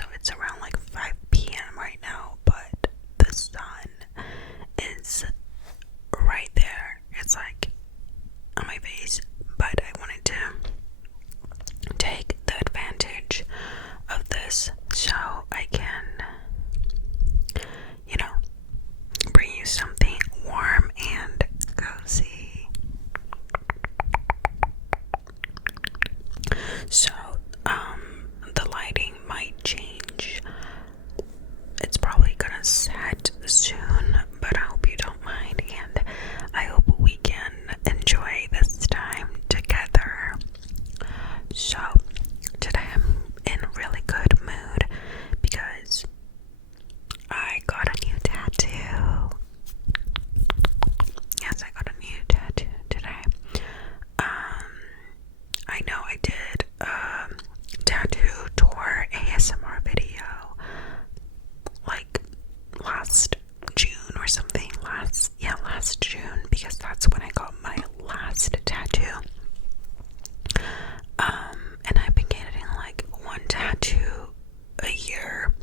so it's around like 5 p.m. right now, but the sun is right there. It's like on my face, but I wanted to take the advantage of this so I can, bring you something warm and cozy. So, the lighting might change. It's probably gonna set soon, but I hope you don't mind, and I hope we can enjoy this time together. So, today I'm in a really good mood because I got a new tattoo. Yes, I got a new tattoo today. I know I did a tattoo tour ASMR video like last June or something. Last June, because that's when I got my last tattoo. And I've been getting like one tattoo a year.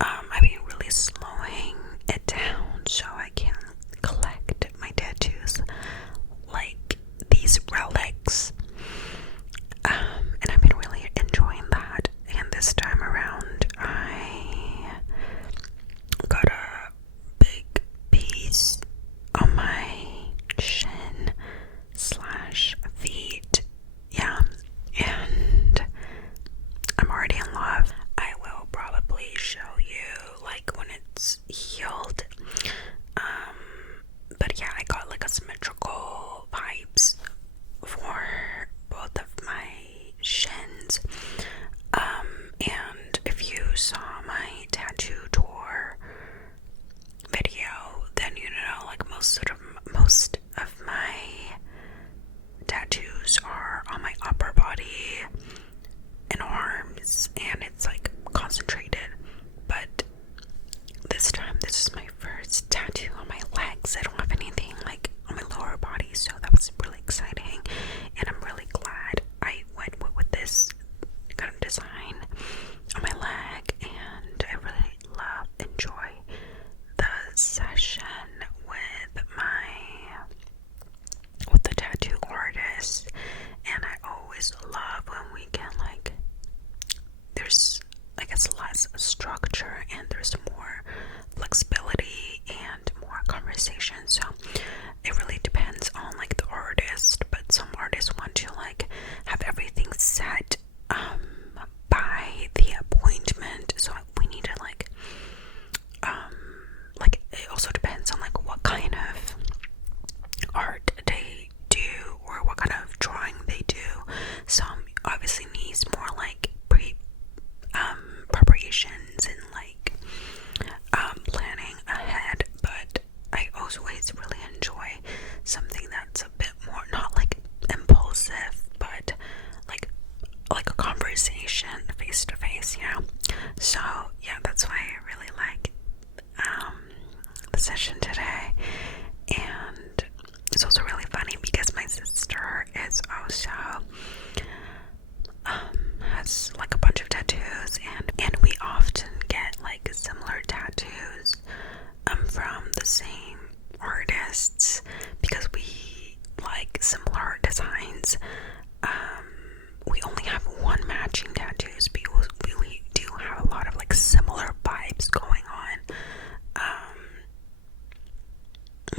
I've been really slowing it down so I can collect my tattoos like these relics. And I've been really enjoying that. And this time around, I got a big piece on my shin / feet. Yeah, and I'm already in love. I will probably show you like when it's healed. But yeah, I got like a symmetrical vibes for both of my shins. And if you saw my tattoo tour video, then you know like most of my tattoos are on my upper body and arms, and it's like concentrated. But this time, this is my first tattoo on my legs. I don't have anything like on my lower body, so that was really exciting, and I'm really glad I went with this kind of design on my leg. And I really enjoy the session with the tattoo artist, and I always love when we can like, there's I guess less structure and there's more flexibility and more conversation. So it really depends on like the artist, but some artists want to like have everything set by the appointment, so we need to like it also depends on like what kind of art they do or what kind of drawing they do. Some obviously needs more like preparations and like planning ahead, but I always really enjoy something that's a bit more not like impulsive, but like a conversation face to face, so yeah, that's why I really like the session today. And it's also really funny because my sister is also has like a bunch of tattoos, and we often get like similar tattoos from the same artists because we like similar designs. We only have one matching tattoos, but we do have a lot of like similar vibes going on.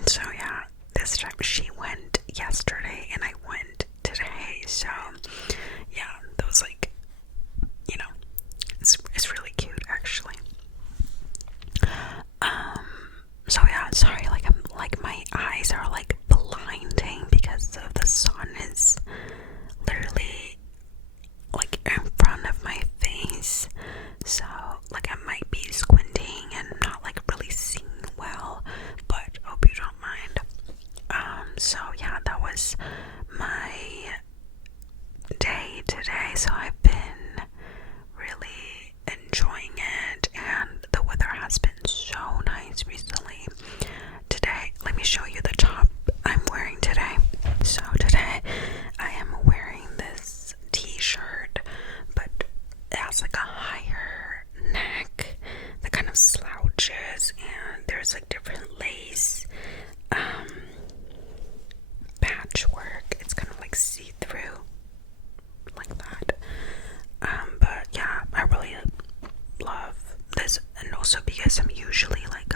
So yeah, this time she went yesterday and I went today, so yeah, that was like, it's really cute actually. So yeah, sorry, like my eyes are like blinding because of the sun is literally like in front of my face, so like I might be squinting and not like really seeing well, but hope you don't mind. So yeah, that was my day today. So I've been really enjoying it, and the weather has been so nice recently. Today, let me show you the top I'm wearing today. So today I am wearing this t-shirt, but it has like a higher love this, and also because I'm usually like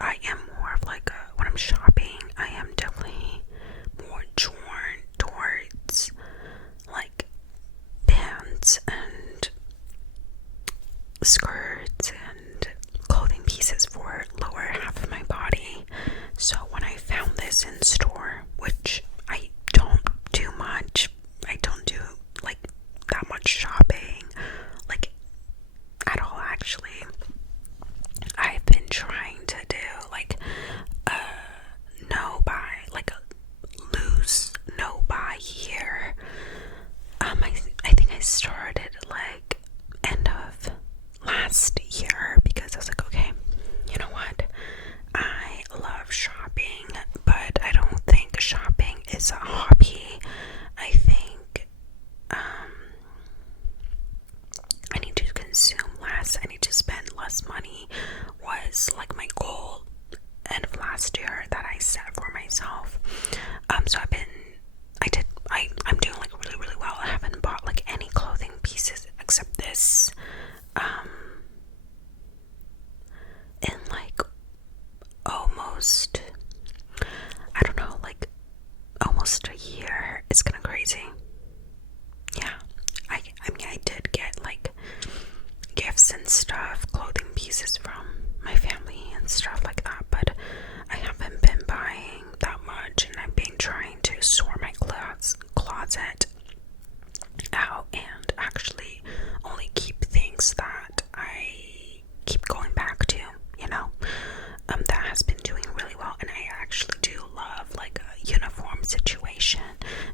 I am more of like when I'm shopping, I am definitely more drawn towards like pants and skirts and clothing pieces for lower half of my body. So when I found this in store, which I don't do much, I don't do like that much shopping, like at all actually. I've been trying to do like no buy, like a loose no buy year. I think I started like end of last year because I was like, okay, you know what? I love shopping, but I don't think shopping is a hobby. I think I need to consume less. I need to spend less money was like my goal end of last year that I set for myself. So I'm doing like really, really well. I haven't bought like any clothing pieces except this in like almost, I don't know, like almost a year. It's kind of crazy. Yeah, I mean I did get like gifts and stuff, clothing pieces from my family and stuff like that, but I haven't been buying that much, and I've been trying to sort my closet out and actually only keep things that I keep going back to, you know. That has been doing really well, and I actually do love like a uniform situation,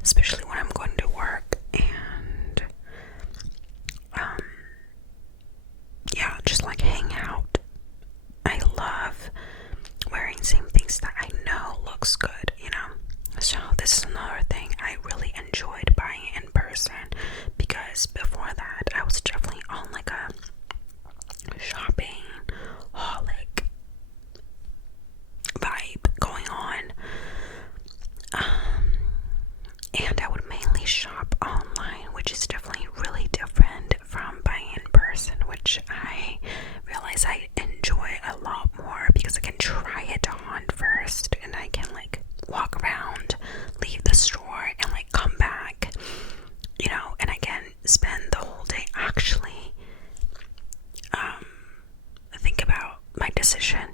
especially when I'm going to work, and yeah, just like hang out. I love wearing same things that I know looks good, you know. So this is another thing I really enjoyed buying in person, because before that I was definitely on like a shopping holic vibe going on, and I would mainly shop online, which is definitely really different from buying in person, which I realize I enjoy a lot more because I can try it on first, and I can like walk around, leave the store, and like come back, you know, and I can spend the whole day actually think about my decision.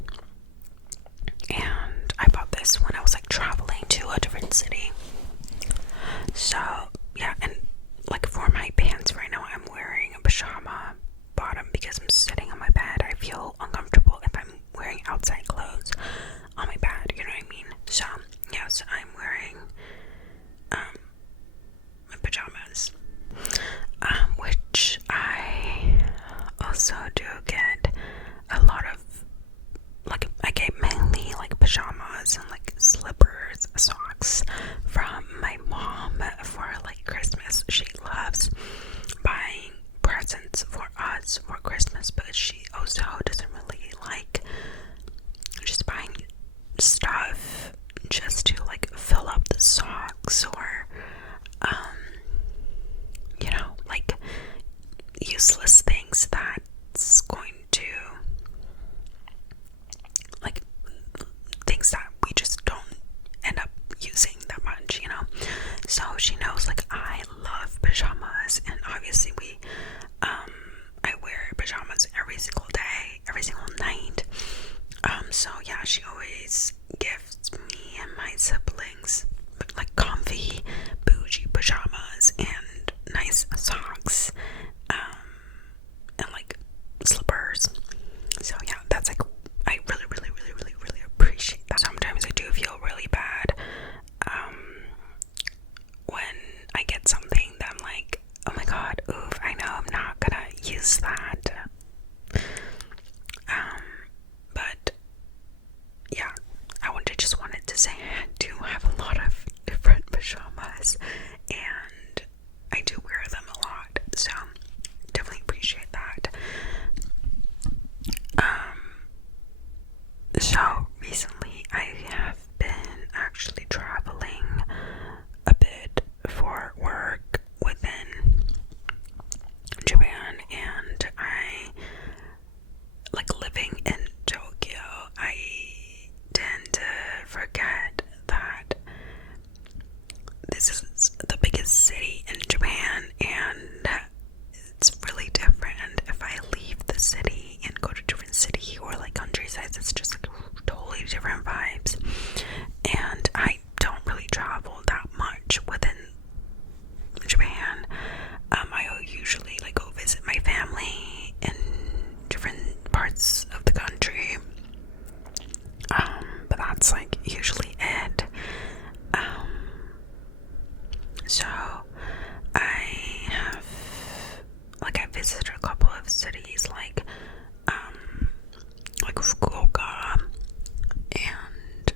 And I bought this when I was like traveling to a different city. So yeah, and like for my pants right now, I'm wearing a pajama bottom because I'm sitting on my bed. I feel uncomfortable if I'm wearing outside clothes on my bed, you know what I mean? So yes, I'm wearing my pajamas, which I also do get a lot of, like I get mainly like pajamas and like slippers, socks from my mom for like Christmas. She loves buying presents for us for Christmas, but she also doesn't really like just buying stuff just to like fill up the socks, or you know, like useless things that's going to like things that we just don't end up using that much, you know. So she knows like I love pajamas, and obviously I wear pajamas every single day, every single night. So yeah, she always gifts me and my siblings like comfy, bougie pajamas and nice socks, and like slippers. So yeah, that's like, I really, really, really, really, really appreciate that. Sometimes I do feel really bad when I get something that I'm like, oh my god, oof, I know I'm not gonna use that. But yeah, just wanted to say I do have a lot of different pajamas. cities like Fukuoka and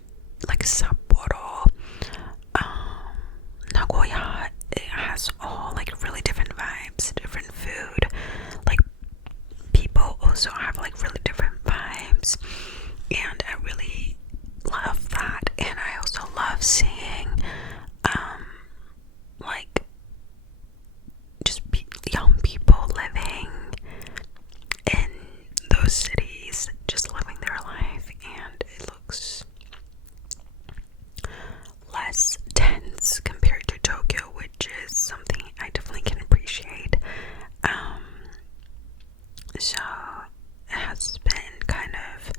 like Sapporo, Nagoya. It has all like really different vibes, different food. Like people also have like really different vibes, and I really love that. And I also love seeing like just young people living in those cities, just living their life, and it looks less tense compared to Tokyo, which is something I definitely can appreciate. So it has been kind of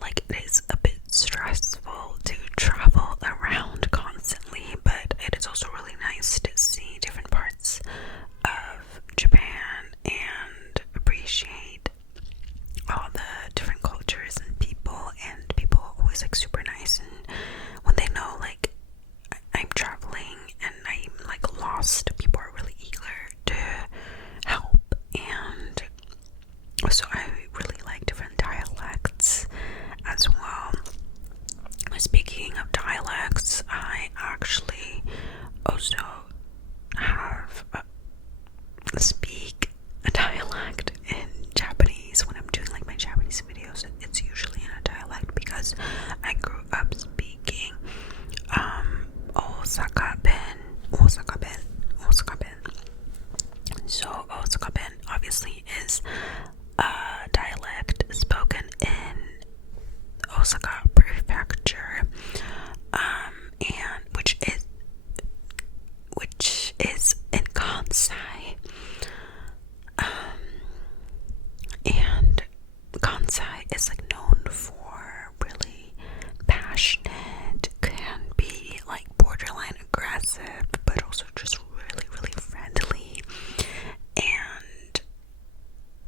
like, it is a bit stressful to travel around constantly, but it is also really nice to see different parts of Japan and appreciate all the different cultures and people are always like super nice, and when they know like I'm traveling and I'm like lost, people are really eager to help. And so I really like different dialects as well. Speaking of dialects, I actually also have speak a dialect in Japanese. When I'm doing like my Japanese videos, it's usually in a dialect because I grew up speaking Osaka Ben. So Osaka Ben obviously is a dialect spoken in Osaka Prefecture, and which is in Kansai. And Kansai is like known for really passionate, can be like borderline aggressive, but also just really, really friendly. And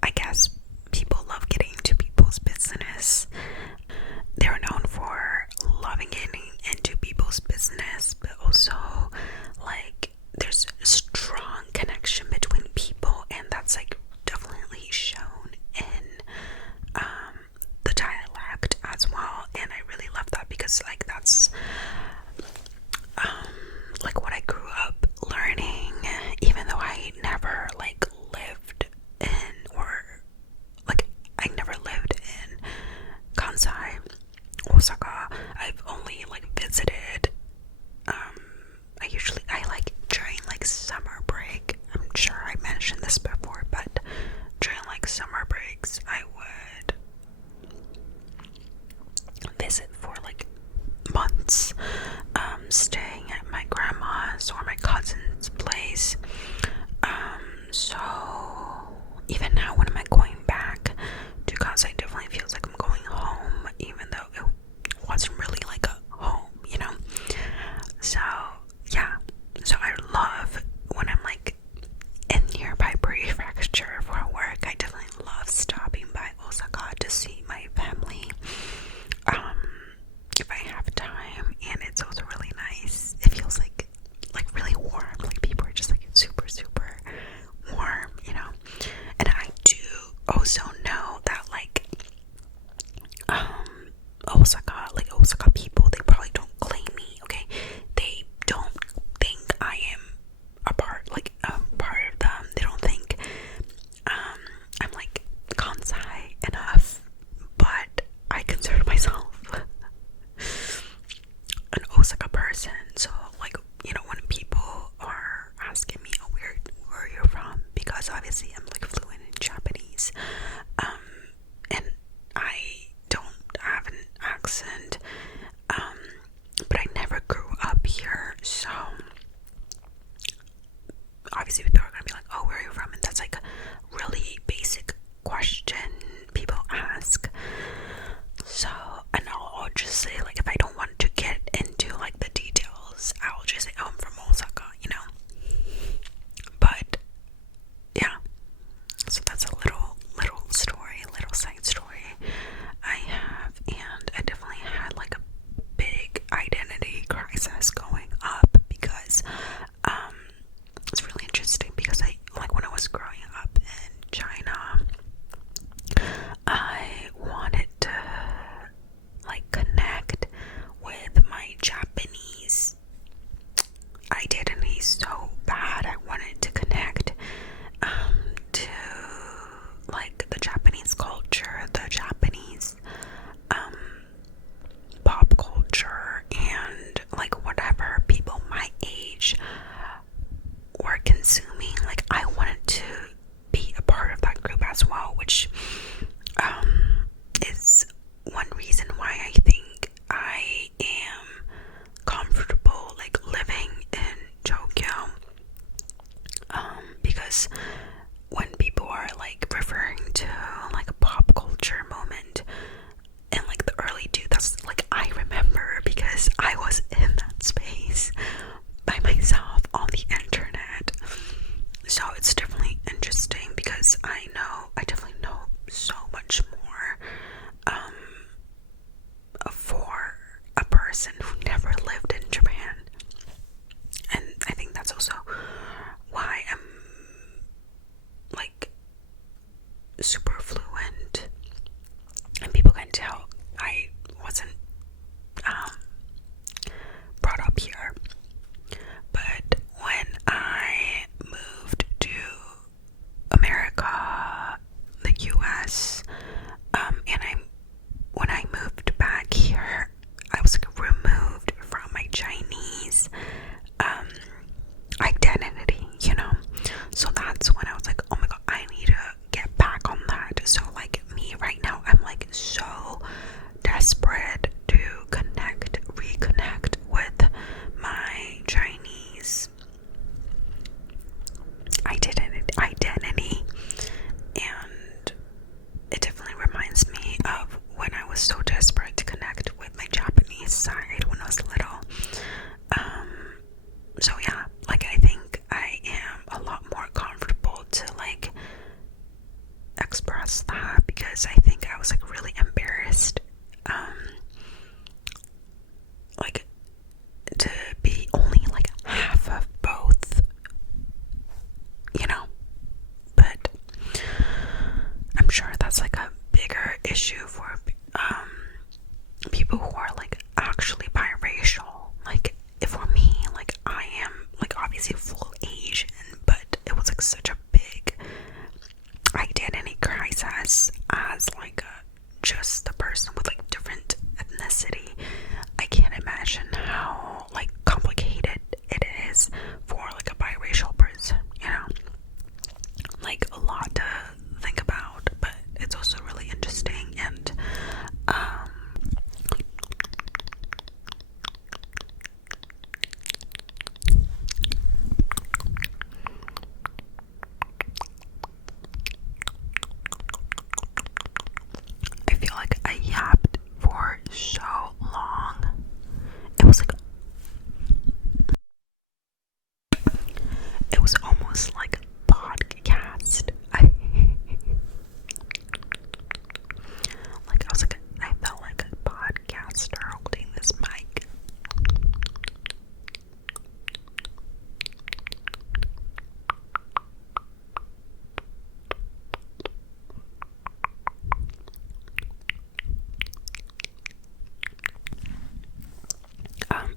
I guess people love getting into people's business. They're known for loving getting into people's business, but also like there's a strong connection between people, and that's like definitely shown in the dialect as well. And I really love that because like that's like what I grew up learning, even though I never like lived in, or like I never lived in Kansai, Osaka. I've only like visited. I like during like summer break. I'm sure I mentioned this before, but during like summer breaks, I would visit for like months, staying at my grandma's or my cousin's place. So even now when I'm going back to Kansai, it definitely feels like I'm going home, even though it wasn't really like a home, you know? So yeah, so I love when I'm like in nearby prefecture for work. I definitely love stopping by Osaka to see my family, if I have time. And it's also really nice. It feels like really warm, like people are just like super warm, you know. And I do also know that like Osaka people, they probably don't claim me, okay? They don't think I am a part of them. They don't think I'm like Kansai enough, but I consider myself an Osaka person. So like, you know, when people are asking me, oh, where you're from, because obviously I'm like fluent in Japanese, and I don't have an accent wasn't brought up here. But when I moved to America, the US, and when I moved back here, I was like removed from my Chinese identity, you know. So that's when I was like, oh my god, I need to get back on that. So like me right now, I'm like so desperate to reconnect with my Chinese identity, and it definitely reminds me of when I was so desperate to connect with my Japanese side when I was little. So yeah, like I think I am a lot more comfortable to like express that, because I think I was like really embarrassed like to be only like half of both, you know. But I'm sure that's like a bigger issue for people who are like actually biracial. Like for me, like I am like obviously full Asian, but it was like such a big identity crisis as like just the person with like different ethnicity. I can't imagine how like complicated it is for like a biracial person, you know. Like a lot to think about, but it's also really interesting. And I feel like I yapped for so long. It was almost like a podcast. I felt like a podcaster holding this mic.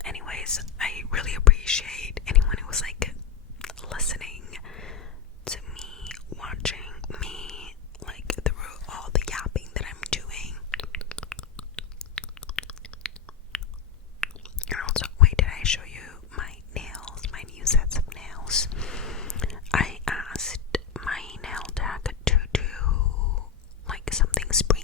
Anyways, I really appreciate anyone who was like listening to me, watching me like through all the yapping that I'm doing. And also, wait, did I show you my nails, my new sets of nails? I asked my nail tech to do like something spring